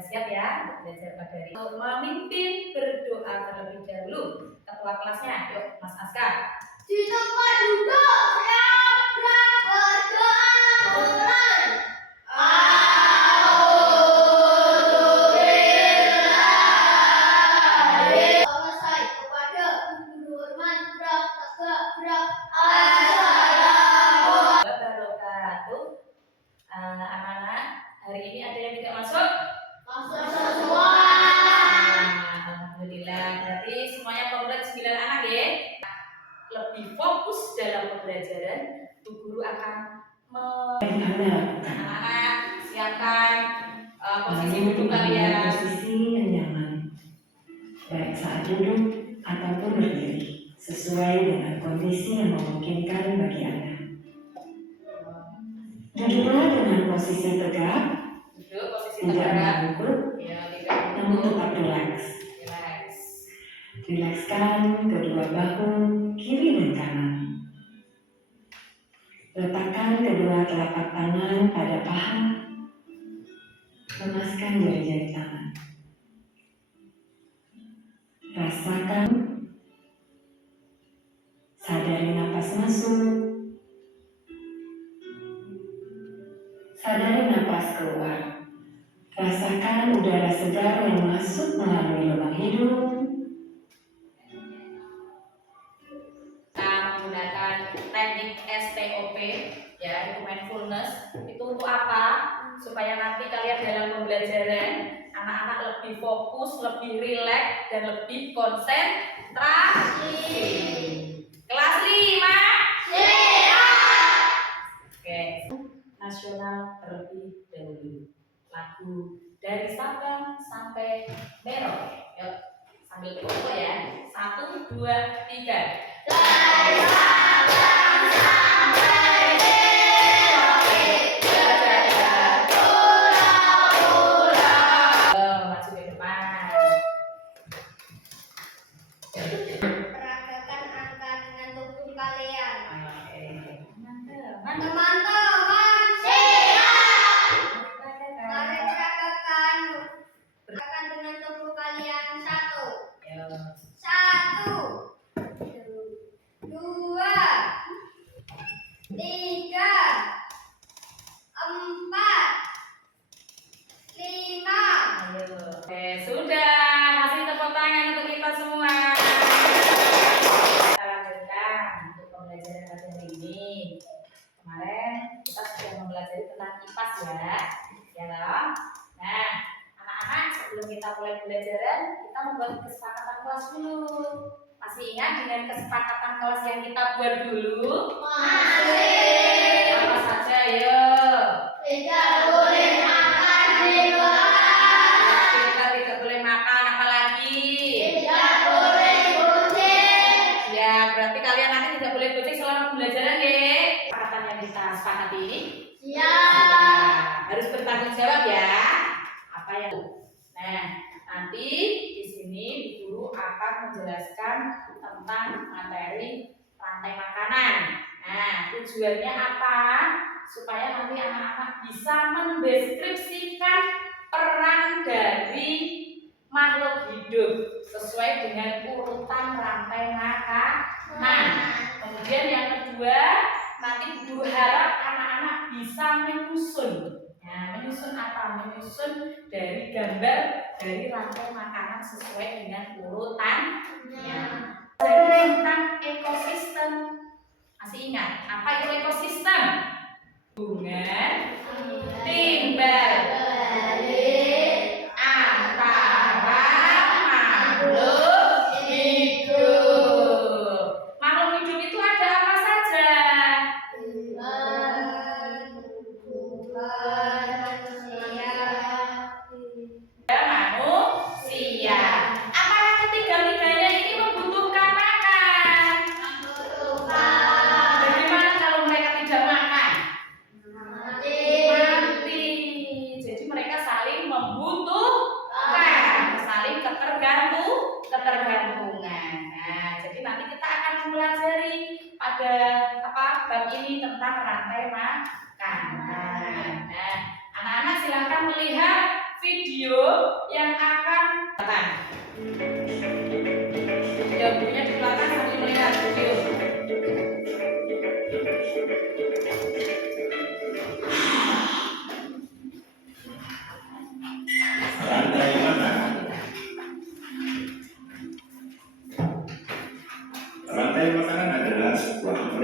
siap ya untuk belajar materi. Memimpin berdoa terlebih dahulu. Ketua kelasnya, yuk Mas Askar. Di tempat duduk siap berdoa mulai. Selesai kepada guru hormat gerak tegak gerak. Wabarakatuh. Anak-anak, hari ini ada yang tidak masuk? Masuk semua. Alhamdulillah, berarti semuanya komplit 9 anak ya. Lebih fokus dalam pembelajaran, Bu Guru akan anak-anak siapkan posisi duduk kalian. Posisi yang nyaman, baik saat duduk ataupun berdiri, sesuai dengan kondisi yang memungkinkan bagi Anda. Duduklah dengan posisi tegak, Duduk posisi tidak tegak. membungkuk, Ya, tidak namun tetap rileks. relax. Rilekskan kedua bahu kiri dan kanan. Letakkan kedua telapak tangan pada paha. Lemaskan jari-jari tangan. Rasakan. Sadari napas masuk. Sadari napas keluar. Rasakan udara segar yang masuk melalui lubang hidung. Kita menggunakan teknik STOP, ya, itu mindfulness. Itu untuk apa? Supaya nanti kalian dalam pembelajaran anak-anak lebih fokus, lebih rileks, dan lebih konsentrasi. Kelas 5 Siap. Oke, nasional terlebih dahulu. Lagu dari Sabang sampai Merauke. Yuk, sambil foto ya. 1, 2, 3. Dari Sabang sampai Merauke, berjajar pulau-pulau. Maju ke depan. Peragakan angka dengan tubuh kalian. Oke. Mantap. Teman-teman siap. Mari peragakan dengan tubuh kalian. 1, 2, 3, 4, 5. Oke, sudah. Kasih tepuk tangan untuk kita semua. Kita lanjutkan untuk pembelajaran hari ini. Kemarin kita sudah mempelajari tentang kipas ya. Ya loh. Nah, anak-anak, sebelum kita mulai pembelajaran, kita membuat kesepakatan kelas dulu. Masih ingat dengan kesepakatan kelas yang kita buat dulu? Masih. Apa saja, yuk. Tidak boleh makan di luar. Kita tidak boleh makan, apalagi? Tidak boleh kucing. Ya, berarti kalian nanti tidak boleh kucing selama pembelajaran ya. Kesepakatan yang kita sepakati ini Siap. harus bertanggung jawab ya. Apa yang Nah, nanti di sini guru akan menjelaskan tentang materi rantai makanan. Nah, tujuannya apa? Supaya nanti anak-anak bisa mendeskripsikan peran dari makhluk hidup sesuai dengan urutan rantai makanan. Kemudian yang kedua, nanti guru harap anak-anak bisa menyusun. Nah, menyusun apa? Menyusun dari gambar dari rantai makanan sesuai dengan urutannya. Tentang ekosistem. Masih ingat apa itu ekosistem? Hubungan timbal balik antara makhluk hidup. Makhluk hidup itu ada apa saja? Manusia. Apakah ketiga-tiganya ini membutuhkan makan? Bagaimana kalau mereka tidak makan? Mati. Jadi mereka saling membutuhkan, saling ketergantungan. Nah, jadi nanti kita akan mempelajari pada bab ini tentang rantai makanan. Nah, anak-anak silahkan melihat video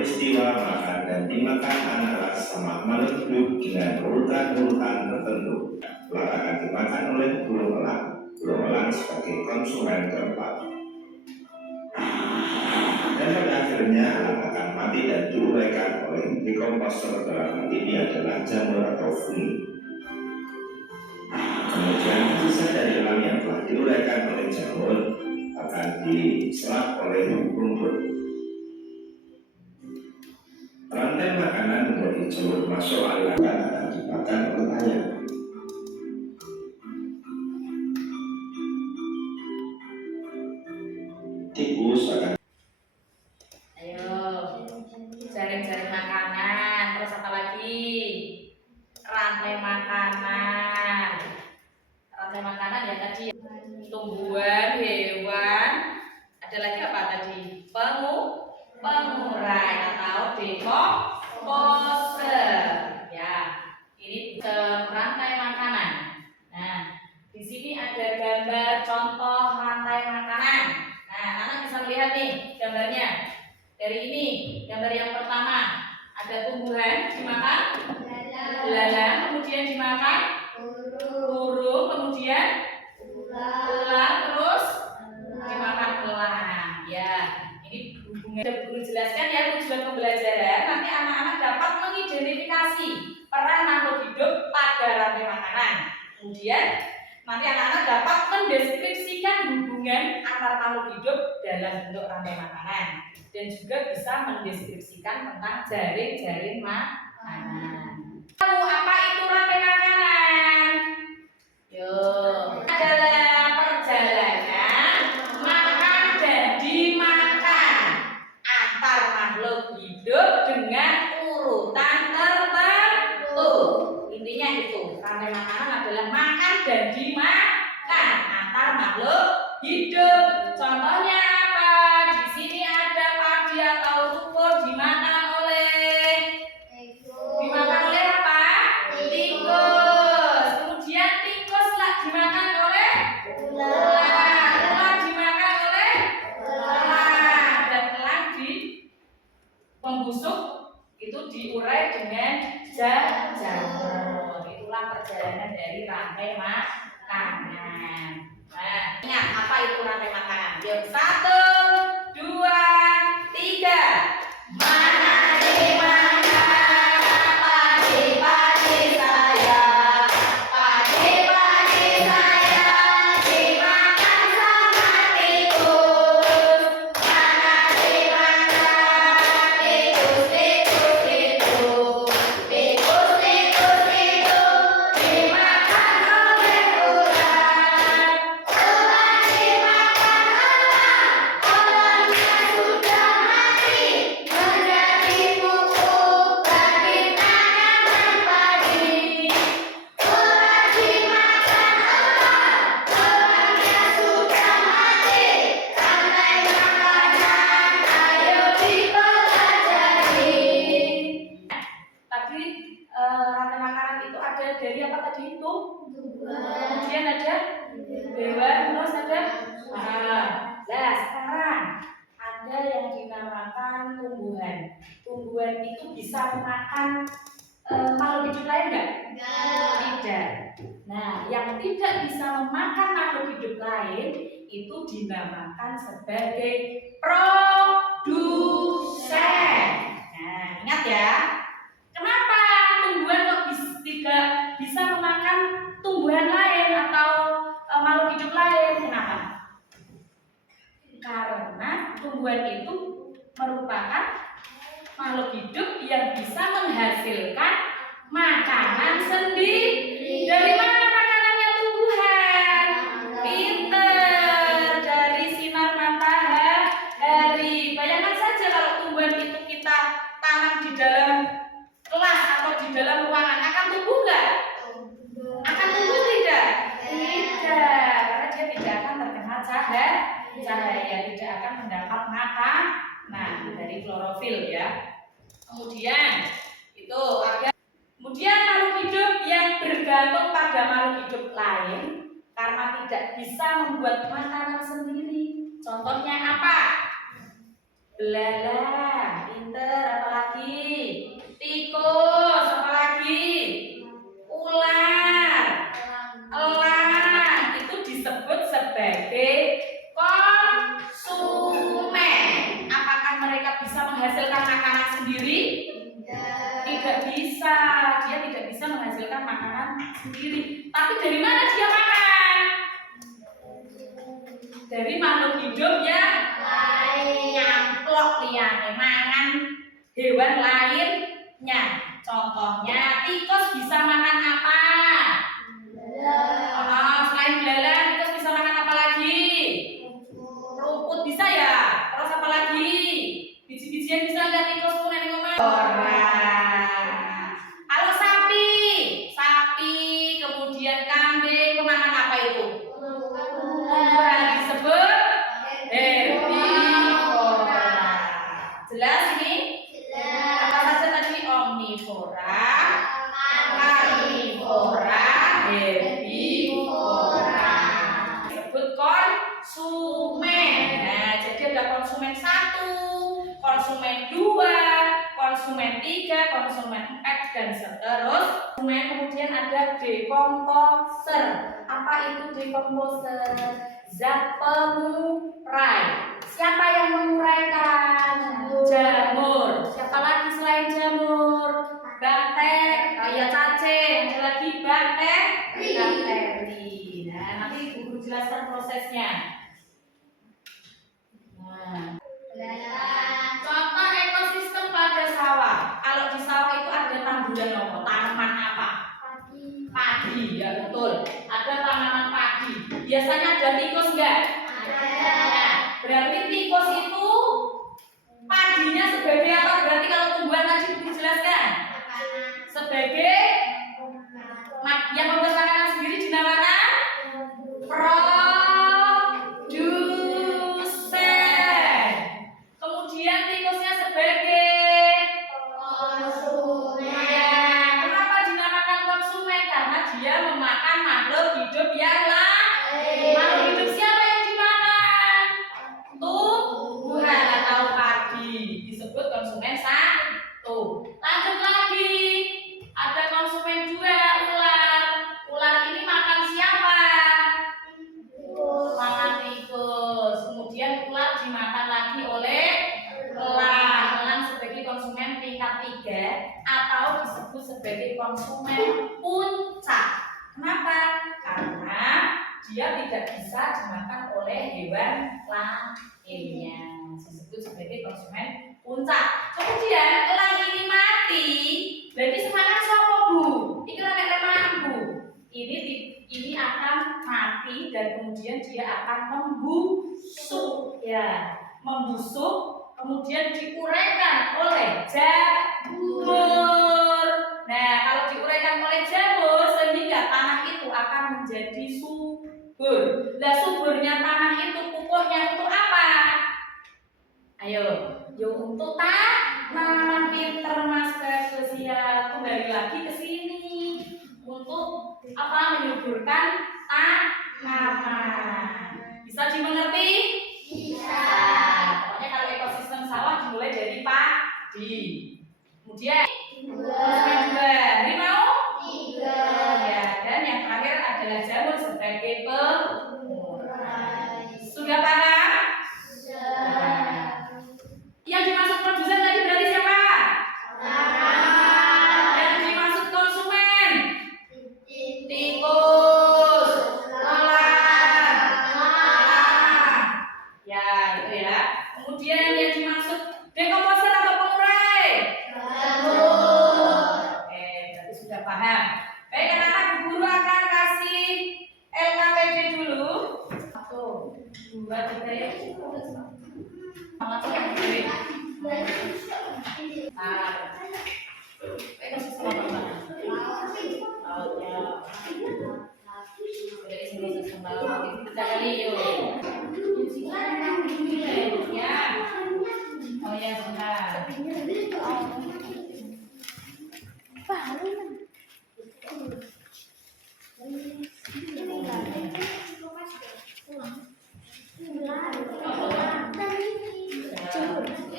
peristiwa makan dan dimakan anak sama makhluk hidup dengan urutan-urutan tertentu. Larangan dimakan oleh burung elang sebagai konsumen keempat. Dan pada akhirnya elang akan mati dan diuraikan oleh dekomposer. Dalam hal ini adalah jamur atau fungi. Kemudian sisa dari elang yang telah diuraikan oleh jamur akan diserap oleh rumput. Rantai makanan menjadi jalur masuk aliran akan dimakan oleh ayam. Tikus akan Ayo, jaring-jaring makanan. Terus apa lagi? Rantai makanan. Rantai makanan ya tadi tumbuhan, hewan. Ada lagi apa tadi? Pengurai atau dekomposer. Ya, ini rantai makanan. Nah, di sini ada gambar contoh rantai makanan. Nah, anak bisa melihat nih gambarnya. Dari ini, gambar yang pertama ada tumbuhan dimakan belalang, kemudian dimakan burung, kemudian ular, terus dimakan elang. Ya, ini hubungannya guru jelaskan ya tujuan pembelajaran. Nanti anak-anak dapat mengidentifikasi peran makhluk hidup pada rantai makanan. Kemudian nanti anak-anak dapat mendeskripsikan hubungan antar makhluk hidup dalam bentuk rantai makanan dan juga bisa mendeskripsikan tentang jaring-jaring makanan. Tahu apa itu rantai makanan? Yuk, adalah perjalanan makan dan dimakan antar makhluk hidup dengan urutan tertentu. Intinya itu, rantai makanan adalah makan dan dimakan antar makhluk hidup. Contohnya apa? Di sini ada padi atau rumput dimakan oleh apa? Tikus. Kemudian tikus lah dimakan oleh ular. Ular dimakan oleh elang. Dan elang di pembusuk itu diurai dengan jamur. Itulah perjalanan dari rantai makanan. Nah, ingat apa itu rantai makanan? Yuk, 1, 2, 3. Mana dimakan padi-padi saya, padi-padi saya dimakan sama tikus. Mana dimakan tikus itu, tikus itu dimakan oleh ular. Ular dimakan elang, elangnya sudah mati menjadi pupuk bagi tanaman padi. Ular dimakan elang, elangnya sudah mati. Rantai makanan, ayo dipelajari. Tadi rantai makanan itu ada dari apa tadi itu? Kemudian ada hewan, terus ada nah sekarang ada yang dinamakan tumbuhan. Tumbuhan itu bisa memakan makhluk hidup lain enggak? Tidak. Nah, yang tidak bisa memakan makhluk hidup lain itu dinamakan sebagai produsen. Nah, ingat ya. Kenapa tumbuhan kok tidak bisa memakan tumbuhan lain atau makhluk hidup lain? Kenapa? Karena tumbuhan itu merupakan makhluk hidup yang bisa menghasilkan makanan sendiri. Dari mana makanannya tumbuhan? Pinter, dari sinar matahari. Bayangkan saja kalau tumbuhan itu kita tanam di dalam kelas atau di dalam ruangan, akan tumbuh nggak? Akan tumbuh tidak? Tidak, karena dia tidak akan terkena cahaya, tidak akan mendapat makanan dari klorofil ya. Kemudian itu ada makhluk hidup yang bergantung pada makhluk hidup lain karena tidak bisa membuat makanan sendiri. Contohnya apa? Belalang, pinter, apalagi? Tikus, apalagi? Ular, elang, itu disebut sebagai konsumen. Apakah mereka bisa menghasilkan makanan sendiri? Tidak bisa, dia tidak bisa menghasilkan makanan sendiri. Tapi dari mana dia makan? Dari makhluk hidup yang nyamplok liyane mangan hewan lainnya. Contohnya tikus bisa makan apa? Selain belalang, tikus bisa makan apa lagi? Rumput bisa ya? Terus apa lagi? Biji-bijian bisa nggak tikus punya di rumah? Kalau sapi, kemudian kambing, pemakan apa itu? Disebut herbivora. Jelas ini? Apa saja tadi? Omnivora, karnivora, herbivora. Disebut konsumen. Nah, jadi ada konsumen 1, konsumen 2, konsumen 3, konsumen 4 dan seterusnya. Kemudian ada decomposer. Apa itu decomposer? Zat pengurai. Siapa yang menguraikan? Jamur. Siapa lagi selain jamur? Bakteri. Ya cacing. Ada lagi bakteri. Nah, nanti guru jelaskan prosesnya. Nah, contoh ekosistem pada sawah. Kalau di sawah itu ada tanduran apa? Tanaman apa? Padi, ya betul. Ada tanaman padi. Biasanya ada tikus enggak? Nah, berarti tikus itu padinya sebagai apa? Berarti kalau tumbuhan tadi dijelaskan sebagai yang membuat makanan sendiri dinamakan produsen. Kemudian tikusnya sebagai konsumen. Kenapa dinamakan konsumen? Karena dia memakan makhluk hidup yang lain. Makhluk hidup siapa yang dimakan? Tumbuhan atau padi. Disebut konsumen 1. Lanjut lagi. Ada konsumen 2, ular. Ular ini makan siapa? Makan tikus. Kemudian ular dimakan lagi oleh elang. Elang sebagai konsumen tingkat 3 atau disebut sebagai konsumen puncak. Kenapa? Karena dia tidak bisa dimakan oleh hewan lainnya. Disebut sebagai konsumen puncak. Kemudian elang ini mati. Berarti semangat siapa Bu? Iki nek lemah Bu. Ini akan mati dan kemudian dia akan membusuk ya, membusuk kemudian diuraikan oleh jamur. Nah, kalau diuraikan oleh jamur sehingga tanah itu akan menjadi subur. Nah, suburnya tanah itu pupuknya untuk apa? Ayo, yuk untuk tanaman. Pinter Mas sosial. Kembali lagi ke sini untuk apa? Menyuburkan tanaman. Bisa dimengerti? Bisa. Pokoknya kalau ekosistem sawah dimulai dari padi. Kemudian konsumen 2. Ini mau? 3. Ya, dan yang terakhir adalah jamur sebagai pengurai. Sudah paham? Yang dimaksud produsen tadi berarti siapa? Yang dimaksud konsumen? Tikus, elang. Ya, itu ya. Kemudian yang dimaksud decomposer atau pengurai? Oke, berarti sudah paham. Baik anak-anak, Bu Guru akan kasih LKPD dulu. 1, 2, 3 ya.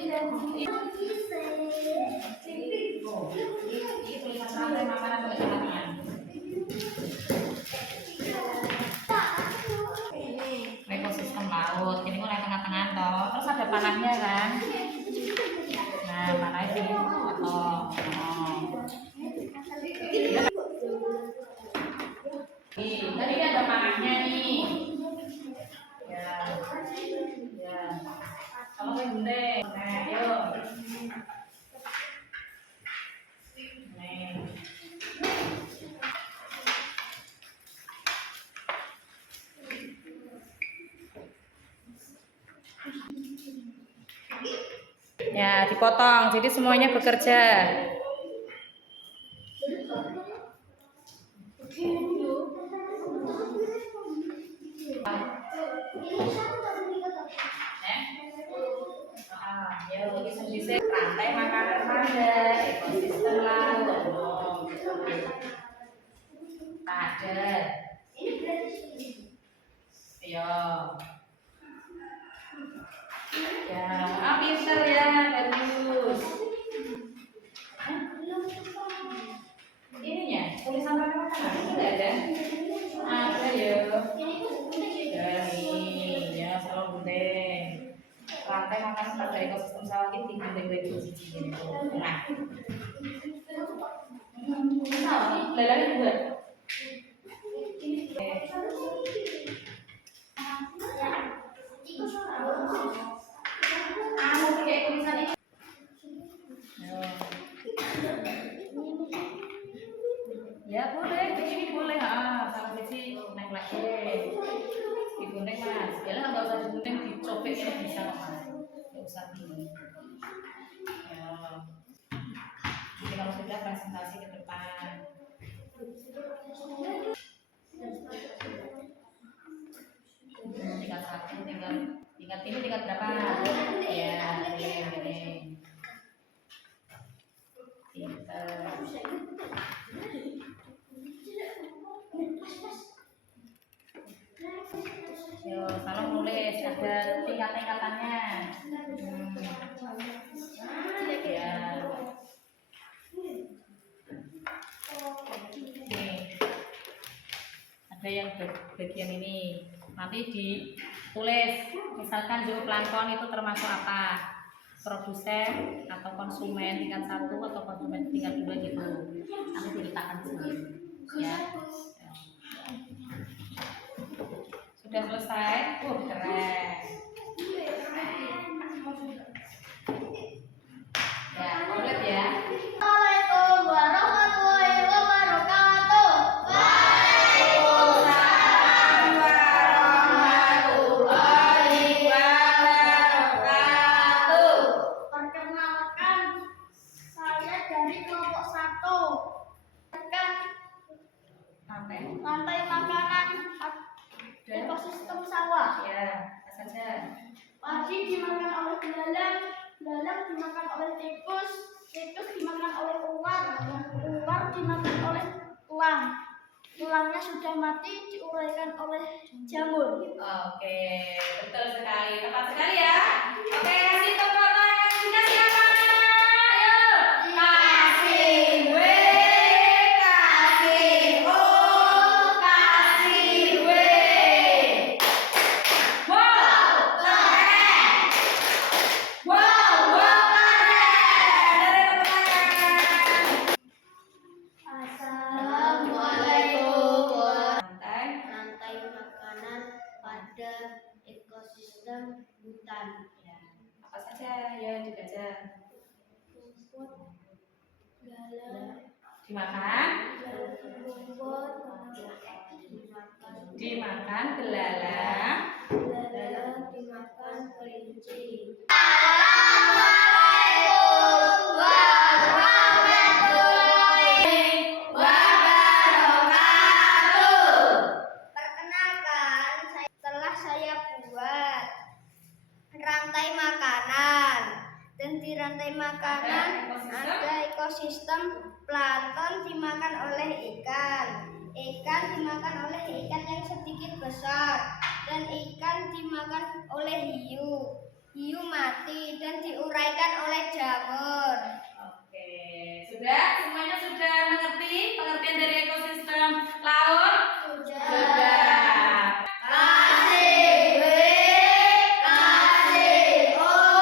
panahnya kan. Nah, panahnya ini potong. Nih, tadi ada panahnya nih. Ya, ya. Kalau yang gede, nah, yuk. Nih. Ya, dipotong. Jadi semuanya bekerja. Ya, bisa rantai makanan pada ekosistem laut. Ada. Ayo. Ya, pinter ya, bagus. Ininya, tulisan makanan nggak ada? Ada ya. Ya nih, ya selalu gunting. Rantai makanan pada ekosistem sawah ini digunting-gunting gini. Nah, salah, belalangnya juga. Kayak tulisan ini. Ya boleh, begini boleh. Kalau besi naik lagi. Digunting mas, ya lah nggak usah digunting, dicopek ini bisa kok mas. Nggak usah gini. Ya. Jadi kalau sudah presentasi ke depan. Tingkat 1, tingkat ini tingkat berapa? Ya, ini. Yo, salah nulis ada tingkat-tingkatannya. Ya. Nih. Ada yang bagian ini. Nanti ditulis, misalkan zooplankton itu termasuk apa? Produsen atau konsumen tingkat 1 atau konsumen tingkat 2 gitu. Nanti diletakkan di sini. Ya. Sudah selesai? Keren. Ya, komplit ya. Assalamualaikum warahmatullahi wabarakatuh. Waalaikumsalam warahmatullahi wabarakatuh. Perkenalkan, saya dari kelompok 1. Rantai makanan ekosistem sawah. Ya, apa saja. Padi dimakan oleh belalang, belalang dimakan oleh tikus, tikus dimakan oleh ular, ular dimakan oleh tulang. Tulangnya sudah mati diuraikan oleh jamur. Oke, betul sekali. Tepat sekali ya. Oke, kasih tepuk tangan. Dikasih apa? Ayo. Kasih W, kasih O, kasih W. Wow, keren. Wow, keren. Dari tepuk tangan. Assalamualaikum. Santai. Rantai makanan pada ekosistem hutan. Ya, apa saja ya dibaca. Rumput, belalang, Dimakan, rumput, dimakan belalang. belalang dimakan kelinci. Perkenalkan, telah saya buat rantai makanan. Dan di rantai makanan ada ekosistem plankton dimakan oleh ikan. Ikan dimakan oleh ikan yang sedikit besar. Dan ikan dimakan oleh hiu. Hiu mati dan diuraikan oleh jamur. Oke, sudah? Semuanya sudah mengerti pengertian dari ekosistem laut? Sudah. Kasih W, kasih O.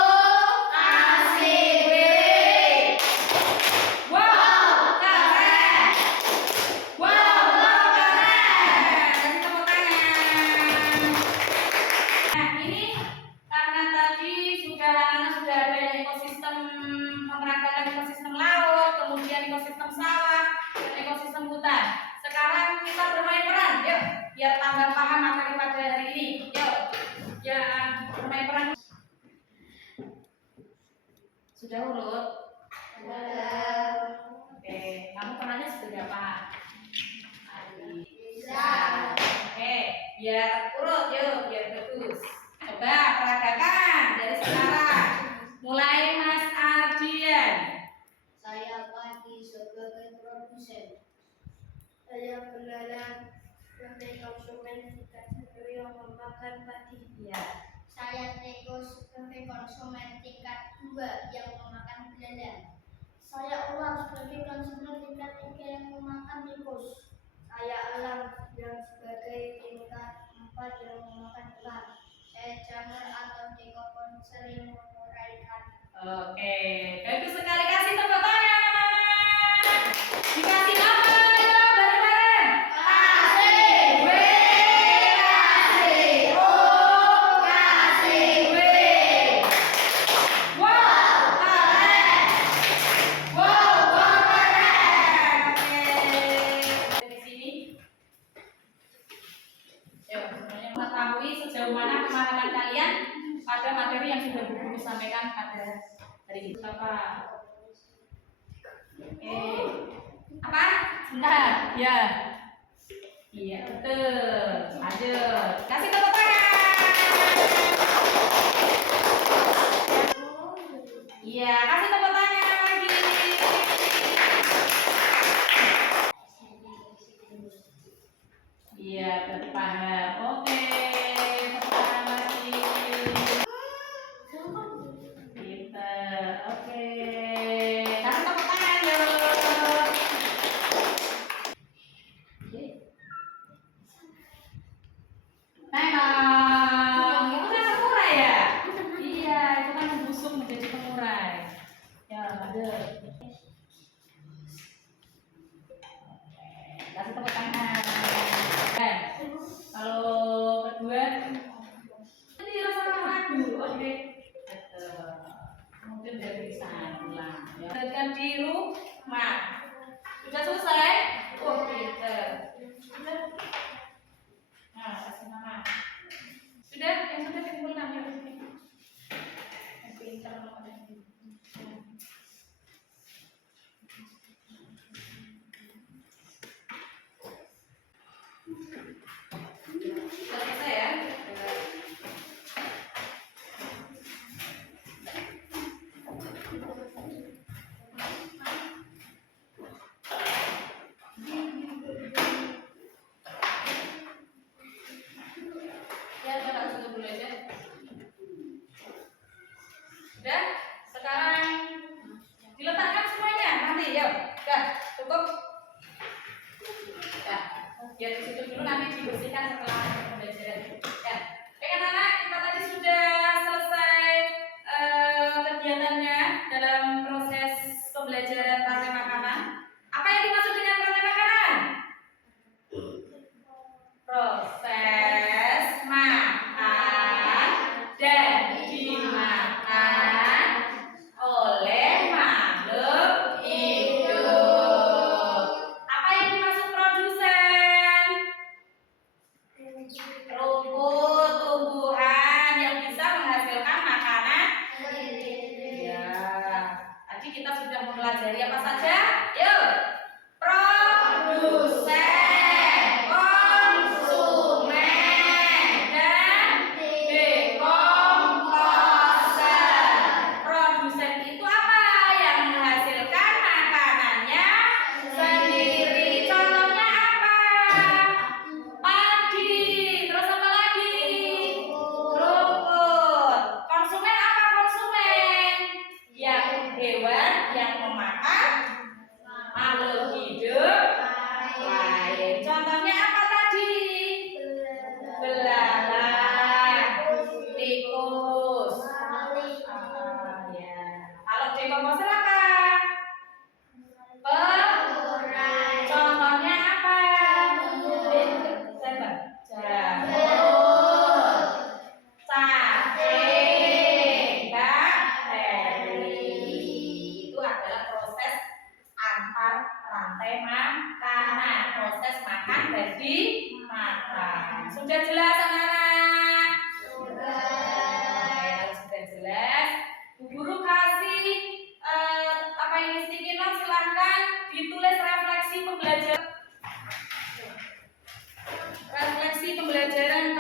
materi pada hari ini. Yuk, yang bermain peran. Sudah urut? Oke, kamu perannya sebagai apa? Bisa. Oke, biar urut yuk, biar bagus. Coba peragakan dari sekarang. Mulai Mas Ardian. Saya Pati sebagai produsen. Saya Belalang sebagai konsumen tingkat 1 yang memakan padi. Iya. Saya Teko sebagai konsumen tingkat 2 yang memakan belalang. Saya Ular sebagai konsumen tingkat 3 yang memakan tikus. Saya Elang yang sebagai tingkat 4 yang memakan ular. Saya Jamur atau Teko konser yang menguraikan. Oke, bagus sekali, kasih tepuk tangan. Dikasih apa? Ayo bareng-bareng. Kasih, W, kasih, O, kasih, W. Wow, keren. Wow, keren. Oke. Di sini. Yuk, semuanya mengetahui sejauh mana pemahaman kalian pada materi yang sudah Bu Guru sampaikan pada hari ini. Apa? Oke. Apa? Sebentar. Ya. Iya, betul. Lanjut. Kasih tepuk tangan. Iya, kasih tepuk tangan lagi. Iya, berarti paham. Oke. Tepuk tangan lagi. Pinter. Oke. Kasih tepuk tangan yuk. Oke. Memang itu kan pengurai ya? Iya, itu kan membusuk menjadi pengurai. Ya, ada. Kasih tepuk tangan. Dan kalau kedua, ini rasa ragu. Oke. Mungkin dari sana pulang. Ya. Dengan di rumah. Sudah selesai? Oh, pinter. Sudah. Nah, kasih mama. Sudah, yang sudah dikumpulkan ya. Yang pinter mama. Sudah selesai ya? Ya, coba tutup dulu aja. Sudah? Sekarang diletakkan semuanya. Nanti, yuk. Udah, cukup. Ya, biar ditutup dulu, nanti dibersihkan setelah pembelajaran. Ya, oke anak-anak, kita tadi sudah selesai kegiatannya dalam proses pembelajaran rantai makanan. Apa yang dimaksud dengan rantai makanan? Proses makan dan dimakan oleh makhluk hidup. Apa yang dimaksud produsen? Rumput, tumbuhan yang bisa menghasilkan makanan. Ya, tadi kita sudah mempelajari apa saja? Yuk, produsen, konsumen, dan dekomposer. Produsen itu apa? Yang menghasilkan makanannya sendiri. Contohnya apa? Padi. Terus apa lagi?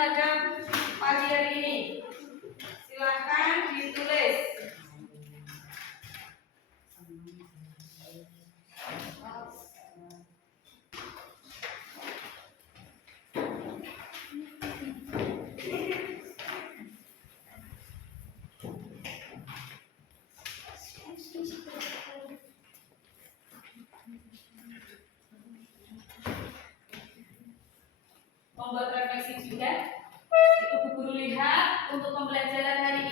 terhadap pagi hari ini? Silahkan ditulis. Membuat refleksi juga. Itu Bu Guru lihat untuk pembelajaran hari